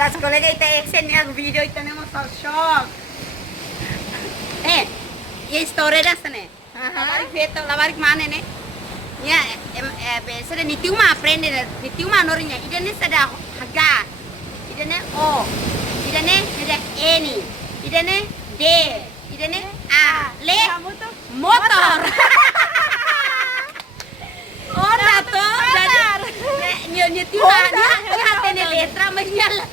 Las colegas ita action niya video ita nemo so shock. Ye story das ne. Labarik veto labarik mane ne. Ya besere nitiuma aprende nitiuma norinya. Idane sada haga. Idane o. Idane ada eni. Idane d. Idane a. Le motor. Oh, nato. Nyetima dia hatene letra menyal.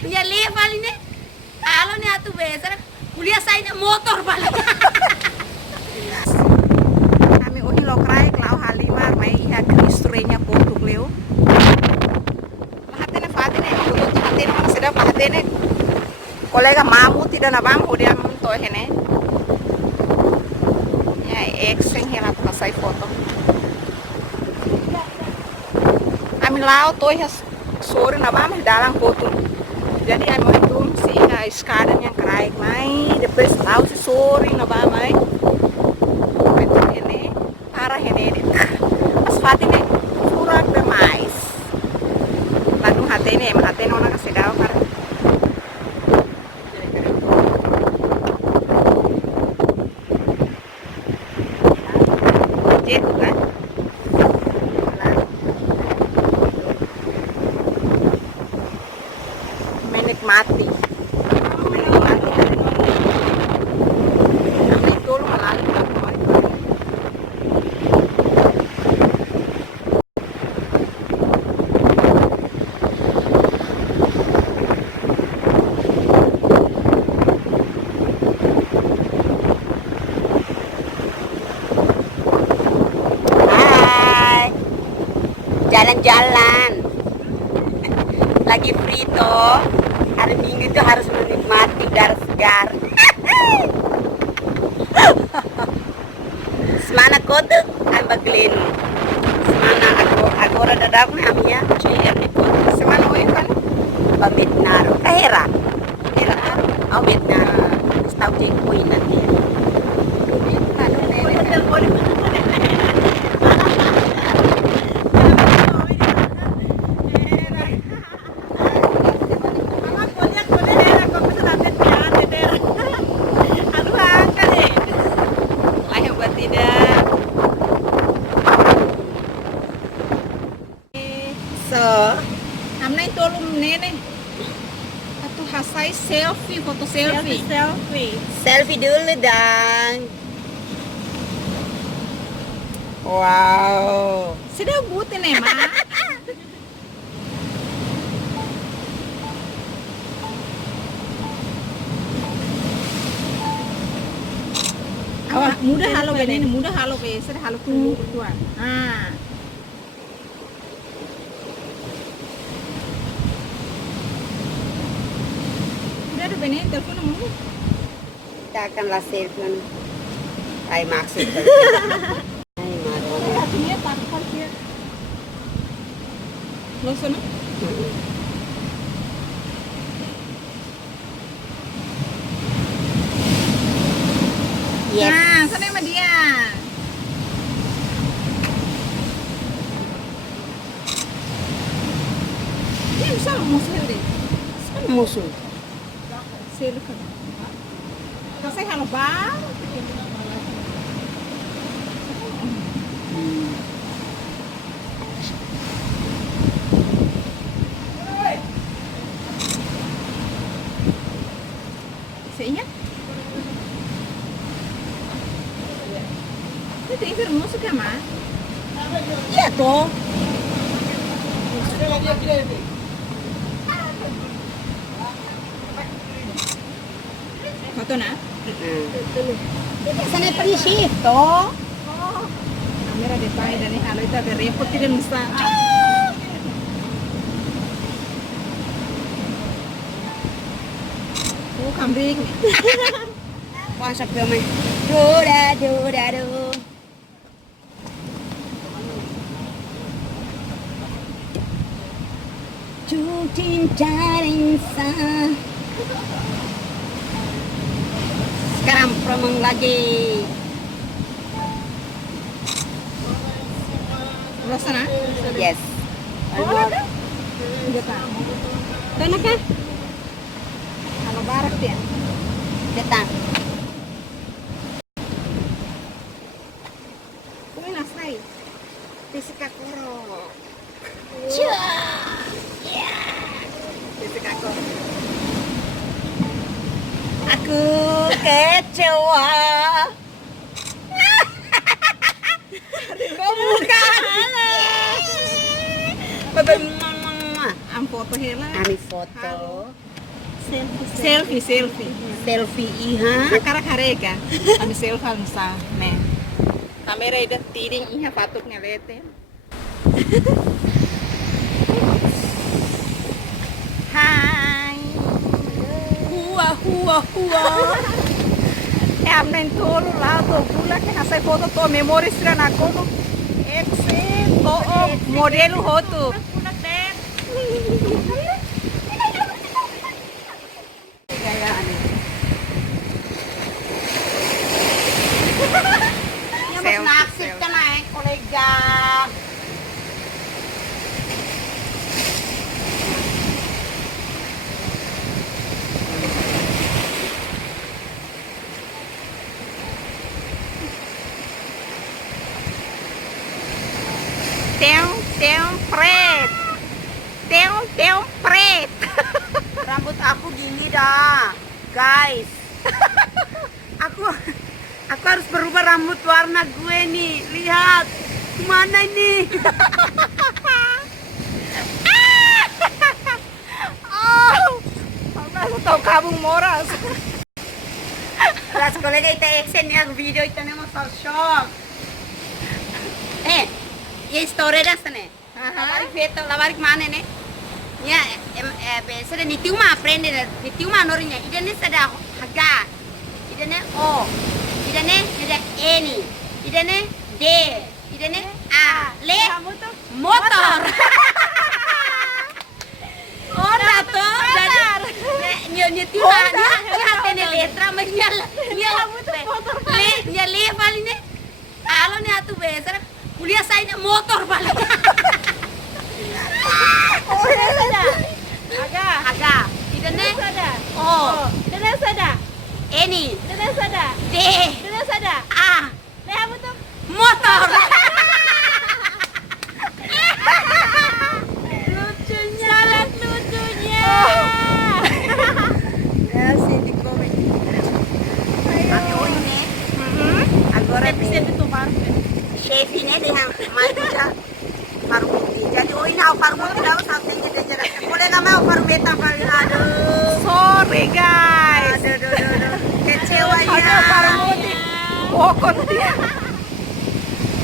Dia le paling ne. Alo ne atu besere kuliah saya motor balik. Kami uhi lokrai klau halimar mai iha kristrenya koduk leo. Lahatene fatene koduk hatene mana sedap lahatene. Kolega mamu tidak nabam dia mentoy hene. Ya ekseng hela pasai foto. Kami lao toy has sore nabam dalang foto. Jadi ay mo itum si iskadan yang keraik mai depan tahu si sore nabam mai. Itu ini parah ini pas fatine surat demais. Lalu hatene orang kasih daw kan. Gitu kan. Menikmati. Kami itu melalui jalan-jalan lagi free toh hari Minggu itu harus menikmati udara segar. Semana kote ambaglen semana agora dadak namanya cuy di kote semana kan pabitnar kahera awetnar stau je koi nanti Amnai tolong nene. Atau hasai selfie, foto selfie. selfie dulu dong. Wow. Sudah butin ma. Awak mudah halo gini, mudah halo be, sudah halo dulu berdua. Ah. Benih telepon kamu? Kita akan selfie. Ay maksud. Ay marah. Hatinya takut dia. Lo sana? Yes. Nah, sana sama dia. Dia bisa musuh deh. Musuh. Selo ka. Kasi halo ba? Seinya? Itu hermoso ka ma? Iya toh. Foto na? Sana prinsip toh. Kamera de pai dan ni halo ita repot tidak musa. Oh, kambing. Masuk ke mai. Doda. Cutin carinsa. Sekarang promong lagi. Sebelah sana? Yes. Oh, ada? Jepang. Doon na ka? Kalau barat ya. Datang. Kuwi nasai. Fisika kuro. Fisika kuro. Aku kecewa. Kok bukan? Am foto hela. Kami foto. Selfie, selfie. Selfie iha. Akara karega. Ami selfie sa me. Kamera ida tiring iha patuknya lete. Hai. Hua hua hua. Am nen tolo la to pula ke nasai foto to memori sira na kono. Excel to modelo hotu. Gaya ane. Ya mas naksir ka na kolega. Pret. Teong pret. Rambut aku gini dah, guys. Aku harus berubah rambut warna gue nih. Lihat, mana ini? Oh, aku tahu kabung moras. Las kolega ita exen yang video ita nemo shock. Ye story dah sana. Lawarik veto, lawarik mana ne? Ya, sudah nitiuma aprende, nitiuma norinya. Ida ne sada haga, ida ne o, ida ne eni, ida ne d, ida ne a, le motor. Oh, dato, jadi nitiuma, lihat ini letra menyala, le paling ne, alo ne atu besar, kuliah saya motor paling. Oh, sada. Haga, ida ne Sada. o, Dada sada. eni, Dada sada. d, Dada sada. a, Leha betul. motor. Lucunya. Sangat lucunya. Ya sih di komen. Tapi ini, agora Bisa ditumar. chef ini dengan majuja farmuti. Jadi ini aku farmuti dapat sampai kita jarak. Boleh nggak mau farmeta paling aduh. Sorry guys. Aduh. Kecewanya. Ada farmuti. Pokok dia.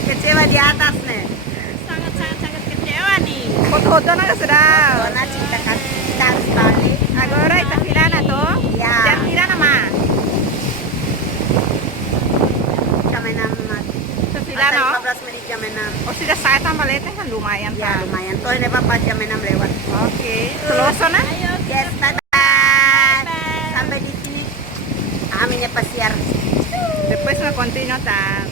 Kecewa di atas nih. Sangat kecewa nih. Foto-foto na sudah. Karena cinta kita harus balik. Agora ita filana to. Ya. Jangan filana mah. Jam 6 mati. Sa filana. 15 menit jam 6. Oh sudah saya tambah lete kan lumayan Ya kan. lumayan. Tuh ini Bapak jam 6 lewat. Oke. Seloso na. Yes, bye-bye. Sampai di sini. Kami pasiar. Después me continúa tan.